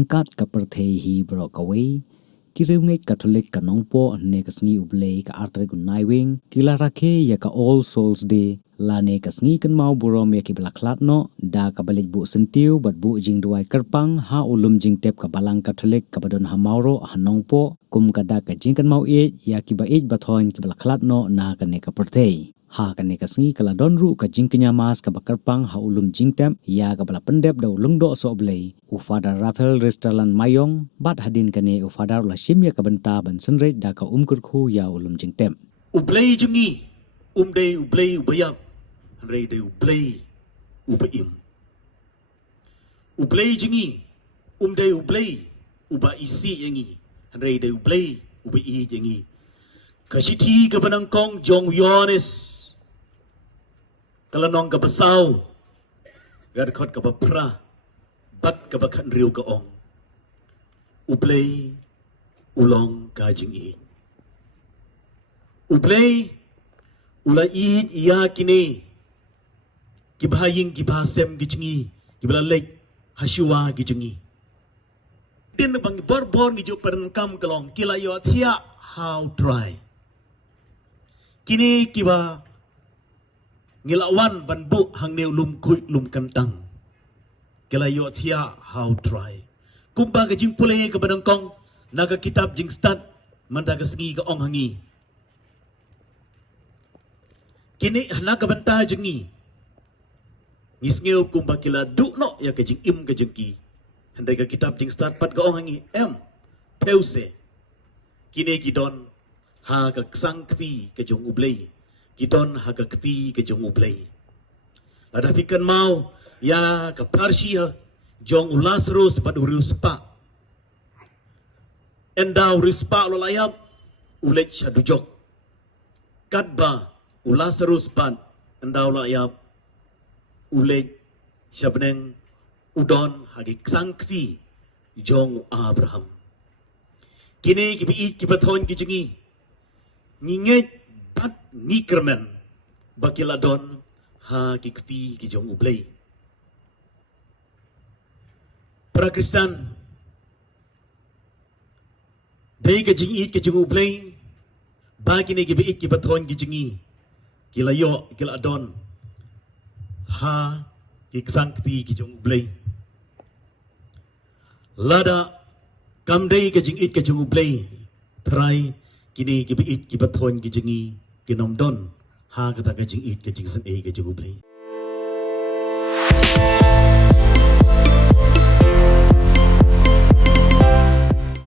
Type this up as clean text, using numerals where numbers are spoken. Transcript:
angkat ka perthei hi bro kawe kirungai Catholic ka nongpo ne kasngi ublei ka artre gun naiwing kila rakhe ya ka All Souls Day lane kasngi kan mau burom ya ki belaklat no da ka balik bu sentiu bat bu jing duai kerpang ha ulum jing tep ka balang Catholic ka badon ha mauro ha nongpo kum ka da ka jing kan mau e ya ki ba e bathon ki belaklat no na ka ne ka perthei ha ka ne kasngi kala don ru ka jing kenya mas ka bakarpang ha ulum jing tem ya ka bala pendep da ulung do so blei ufada Rafael Restaurant Mayong bat hadin kane ufada la shimya ka benta ban senre da ka kurkhu ya ulum jing tem ublei jungi umdei ublei ubayam rei de ublei ubaim ublei jungi umdei ublei uba isi yangi rei de ublei ubai yangi kasiti ka banangkong jong yones kalanong ka basaw gadkot ka bapra bat ka bakan riu ka ong ublei ulong ka jingi ublei ulaid iya kini kibahaying kibasem gijingi kibalalek hasiwa gijingi tin bang borbor gijo perenkam kelong kilayo thia how try kini kiba ngilawan banbu hang neu lum kuy lum kantang kilayo thia how try kumba gijing pulay ka banangkong naga kitab jing stat mandaga sengi ka ong hangi kini naga banta jengi ngisngeu kumba kila du no ya ka jing im ka jengki handai ka kitab jing stat pat ka ong hangi peuse kini gidon ha ka sangkti ka jong ublei kidon ha ka kti ka jong ublei lada fikan mau ya ka parsia jong Lazarus pat uruspa endau rispa lo layap ulet shadujok kadba Lazarus pat endau layap ulet shabneng udon hagi sangksi jong Abraham kini kibi kibathon kijingi nginget bat nikermen bakiladon ha kikti kijong ublei para Kristen dai ka jingit ka jingu ublei bagi ni kibi kibathon kijingi kilayo kiladon ha kiksangti kijong ublei lada kamdai ka jingit ka jingu ublei try kini kibi kibathon kijingi kinomdon ha kata ka jingit ka jingsan e ka jingu ublei